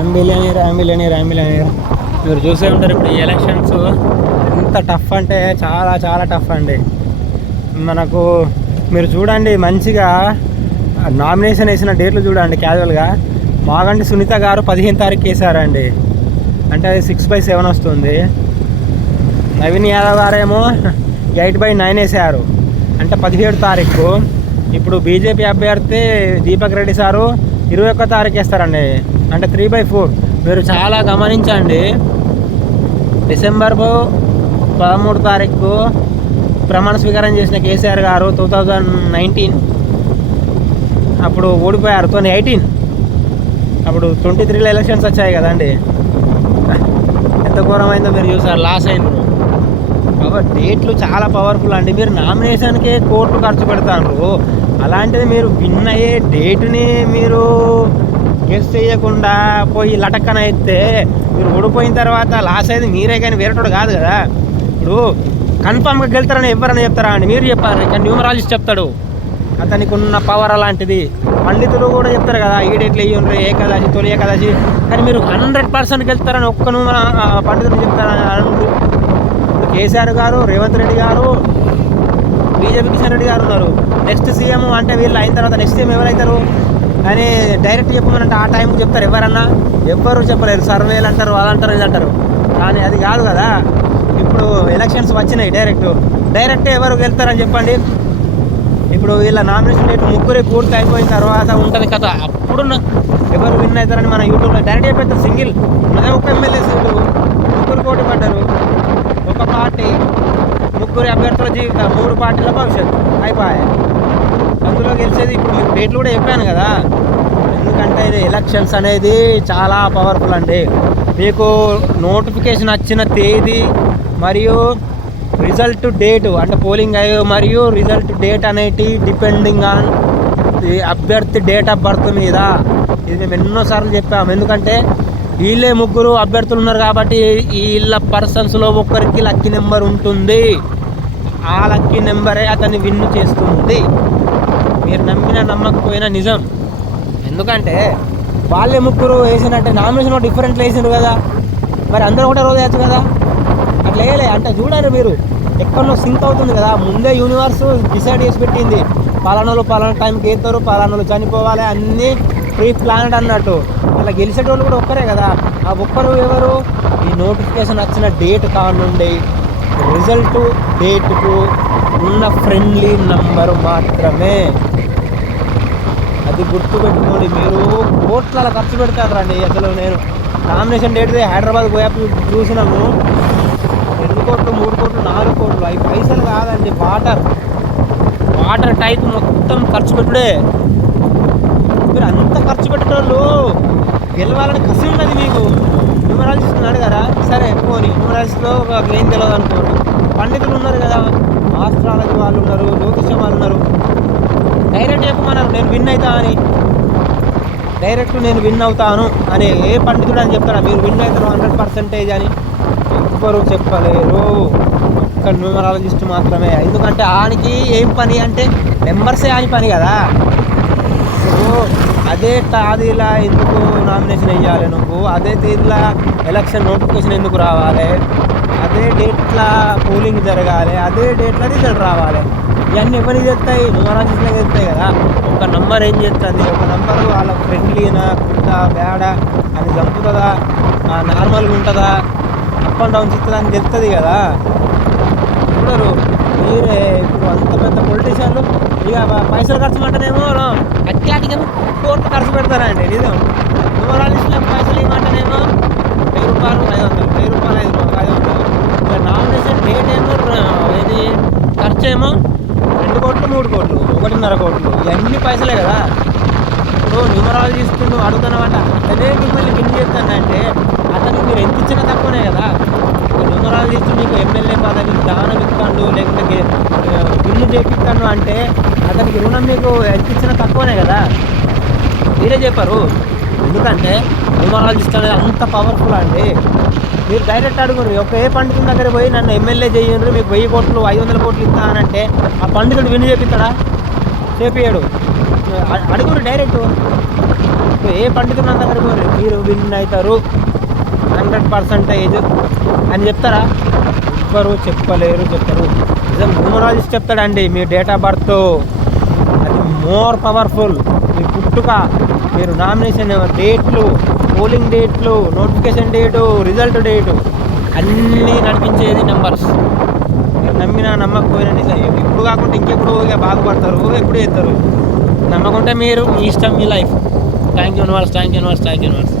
అంబిలియనీర్ మీరు చూసే ఉంటారు. ఇప్పుడు ఈ ఎలక్షన్స్ ఎంత టఫ్ అంటే చాలా చాలా టఫ్ అండి. మనకు మీరు చూడండి, మంచిగా నామినేషన్ వేసిన డేట్లు చూడండి. క్యాజువల్గా మాగంటి సునీత గారు 15 తారీఖు వేసారండి, అంటే అది 6/7 వస్తుంది. నవీన్ యాదవ్ గారేమో 8/9 వేసారు, అంటే 17 తారీఖు. ఇప్పుడు బీజేపీ అభ్యర్థి దీపక్ రెడ్డి సారు 21 తారీఖు వేస్తారండి, అంటే 3/4. మీరు చాలా గమనించండి. డిసెంబర్ 13 తారీఖు ప్రమాణ స్వీకారం చేసిన కేసీఆర్ గారు 2019 అప్పుడు ఓడిపోయారు. 2018 అప్పుడు 23లో ఎలక్షన్స్ వచ్చాయి కదండి. ఎంత ఘోరమైందో మీరు చూసారు, లాస్ అయినారు. కాబట్టి డేట్లు చాలా పవర్ఫుల్ అండి. మీరు నామినేషన్కే కోట్లు ఖర్చు పెడతారు, అలాంటిది మీరు విన్ అయ్యే డేట్ని మీరు గెస్ చేయకుండా పోయి లటక్కన అయితే మీరు ఓడిపోయిన తర్వాత లాస్ అయ్యేది మీరే కానీ వేరేటోడు కాదు కదా. ఇప్పుడు కన్ఫామ్గా గెలుతారని ఎవరైనా చెప్తారా అండి? మీరు చెప్పారు, ఇంకా న్యూమరాలజిస్ట్ చెప్తాడు అతనికి ఉన్న పవర్ అలాంటిది. పండితులు కూడా చెప్తారు కదా, ఈ డేట్లు వేయండి, ఏకాదశి తొలి ఏకాదశి, కానీ మీరు 100% గెలుతారని ఒక్క పండితులు చెప్తారని అనుకుంటు. కేసీఆర్ గారు, రేవంత్ రెడ్డి గారు, బీజేపీ కిషన్ రెడ్డి గారు ఉన్నారు. నెక్స్ట్ సీఎం అంటే వీళ్ళు అయిన తర్వాత నెక్స్ట్ సీఎం ఎవరైతారు అని డైరెక్ట్ చెప్పమనంటే ఆ టైంకి చెప్తారు ఎవరన్నా? ఎవ్వరు చెప్పలేరు. సర్వేలు అంటారు, అదంటారు, ఇది అంటారు. కానీ అది కాదు కదా. ఇప్పుడు ఎలక్షన్స్ వచ్చినాయి, డైరెక్ట్ ఎవరు గెలుతారని చెప్పండి. ఇప్పుడు వీళ్ళ నామినేషన్ డేట్ ముగ్గురే పూర్తి అయిపోయిన తర్వాత ఉంటుంది కదా, అప్పుడు ఎవరు విన్ అవుతారని మన యూట్యూబ్లో డైరెక్ట్ అయిపోతారు. సింగిల్ అదే ఒక ఎమ్మెల్యే సీట్లు ముగ్గురు పోటీ పడ్డారు, ఒక పార్టీ, ముగ్గురు అభ్యర్థుల జీవితం, 3 పార్టీల భవిష్యత్తు అయిపోయాయి. అందులో గెలిచేది ఇప్పుడు మీకు డేట్లు కూడా చెప్పాను కదా. ఎందుకంటే ఇది ఎలక్షన్స్ అనేది చాలా పవర్ఫుల్ అండి. మీకు నోటిఫికేషన్ వచ్చిన తేదీ మరియు రిజల్ట్ డేటు, అంటే పోలింగ్ మరియు రిజల్ట్ డేట్ అనేటి డిపెండింగ్ ఆన్ ఈ అభ్యర్థి డేట్ ఆఫ్ బర్త్ మీద. ఇది మేము ఎన్నోసార్లు చెప్పాము. ఎందుకంటే వీళ్ళే ముగ్గురు అభ్యర్థులు ఉన్నారు కాబట్టి వీళ్ళ పర్సన్స్లో ఒక్కరికి లక్కీ నెంబర్ ఉంటుంది. ఆ లక్కీ నెంబరే అతన్ని విన్ చేస్తుంది. మీరు నమ్మినా నమ్మకపోయినా నిజం. ఎందుకంటే వాళ్ళే ముగ్గురు వేసినట్టే నామినేషన్ డిఫరెంట్లు వేసినారు కదా, మరి అందరూ ఒకటే రోజు వేయచ్చు కదా. అట్లా వేయలే అంటే చూడండి, మీరు ఎక్కడో సింక్ అవుతుంది కదా. ముందే యూనివర్స్ డిసైడ్ చేసి పెట్టింది, పలానాలు పలానా టైంకి వేస్తారు, పలానాలు చనిపోవాలి, అన్నీ ప్రీ ప్లానెడ్ అన్నట్టు. అలా గెలిచేటోళ్ళు కూడా ఒక్కరే కదా. ఆ ఒక్కరు ఎవరు? ఈ నోటిఫికేషన్ వచ్చిన డేట్ కానుండి రిజల్ట్ డేట్కు ఉన్న ఫ్రెండ్లీ నంబరు మాత్రమే. అది గుర్తుపెట్టుకోండి. మీరు కోట్ల ఖర్చు పెడతారండి. అసలు నేను నామినేషన్ డేట్ హైదరాబాద్ పోయాపు చూసినాము, 2 కోట్లు 3 కోట్లు 4 కోట్లు. అవి పైసలు కాదండి, వాటర్ టైప్ మొత్తం ఖర్చు పెట్టుడే. మీరు అంత ఖర్చు పెట్టేటోళ్ళు గెలవాలని కసి ఉన్నది మీకు. న్యూమరాలజిస్ట్ని అడిగారా? సరే పోనీ న్యూమరాలజిస్ట్లో ఒక ఏం తెలియదు అనుకోండి. పండితులు ఉన్నారు కదా, ఆస్ట్రాలజీ వాళ్ళు ఉన్నారు, జ్యోతిష్యం వాళ్ళు ఉన్నారు. డైరెక్ట్ చెప్పమన్నారు నేను విన్ అవుతా అని, డైరెక్ట్ నేను విన్ అవుతాను అని ఏ పండితుడు అని చెప్తారా? మీరు విన్ అవుతారు 100% అని ఎవ్వరు చెప్పలేరు. ఒక్క న్యూమరాలజిస్ట్ మాత్రమే. ఎందుకంటే ఆనికి ఏం పని అంటే నెంబర్సే ఆని పని కదా. సో అదే తేదీలా ఎందుకు నామినేషన్ వేయాలి నువ్వు? అదే తేదీలా ఎలక్షన్ నోటిఫికేషన్ ఎందుకు రావాలి? అదే డేట్లా పోలింగ్ జరగాలి, అదే డేట్లా రిజల్ట్ రావాలి. ఇవన్నీ ఎవరికి చెప్తాయి? న్యూమరాలజిస్ట్లే చెప్తాయి కదా. ఒక నంబర్ ఏం చేస్తుంది? ఒక నంబరు వాళ్ళ ఫ్రెండ్లీనా, గుడ్డా, బ్యాడా అని చంపుతుందా, నార్మల్గా ఉంటుందా, అప్ అండ్ డౌన్స్ ఇస్తుందా అని చెప్తుంది కదా. చూడరు మీరే. ఇప్పుడు అంత పెద్ద పొలిటీషియన్లు ఇక పైసలు ఖర్చు పెట్టనేమో అత్యాధిక కోట్లు ఖర్చు పెడతారండి. నిజం. న్యూమరాలజిస్టులకు పైసలు ఇవ్వమంటేనేమో 1000 రూపాయలు 500, 1000 రూపాయలు 500. ఇక నామినేషన్ డేట్ ఏమో ఇది ఖర్చు ఏమో 2 కోట్లు 3 కోట్లు 1.5 కోట్లు. ఇవన్నీ పైసలే కదా. ఇప్పుడు న్యూమరాలజిస్ట్ నువ్వు అడుగుతున్నావంట, అతనే మిమ్మల్ని విన్ చేస్తానంటే అతనికి మీరు ఎంత ఇచ్చినా తక్కువనే కదా. న్యూమరాలజిస్ట్ మీకు ఎమ్మెల్యే పదవి దానం ఇస్తాడు, లేకుంటే బిల్లు చేపిస్తాను అంటే అతనికి రుణం మీకు ఎంత ఇచ్చినా తక్కువనే కదా. మీరే చెప్పారు. ఎందుకంటే న్యూమరాలజిస్ట్ అనేది అంత పవర్ఫుల్ అండి. మీరు డైరెక్ట్ అడుగురు. ఒక ఏ పండితుడి దగ్గర పోయి నన్ను ఎమ్మెల్యే చేయండి, మీకు 1000 కోట్లు 500 కోట్లు ఇస్తానంటే ఆ పండితుడు విని చేపిస్తాడా? చేపియాడు. అడుగురు డైరెక్ట్. ఏ పండితుడు నా దగ్గర పోయి విన్ అవుతారు 100% అని చెప్తారా? ఎవ్వరు చెప్పలేరు, చెప్పరు. నిజం న్యూమరాలజిస్ట్ చెప్తాడండి. మీ డేట్ ఆఫ్ బర్త్ అది మోర్ పవర్ఫుల్. మీ పుట్టుక, మీరు నామినేషన్ డేట్లు, పోలింగ్ డేట్లు, నోటిఫికేషన్ డేటు, రిజల్ట్ డేటు అన్నీ నడిపించేది నెంబర్స్. మీరు నమ్మినా నమ్మకపోయినా నిజం. ఇప్పుడు కాకుండా ఇంకెప్పుడు ఇక బాగుపడతారు, ఎప్పుడు చేస్తారు. నమ్మకుంటే మీరు మీ ఇష్టం, మీ లైఫ్. Thank you universe.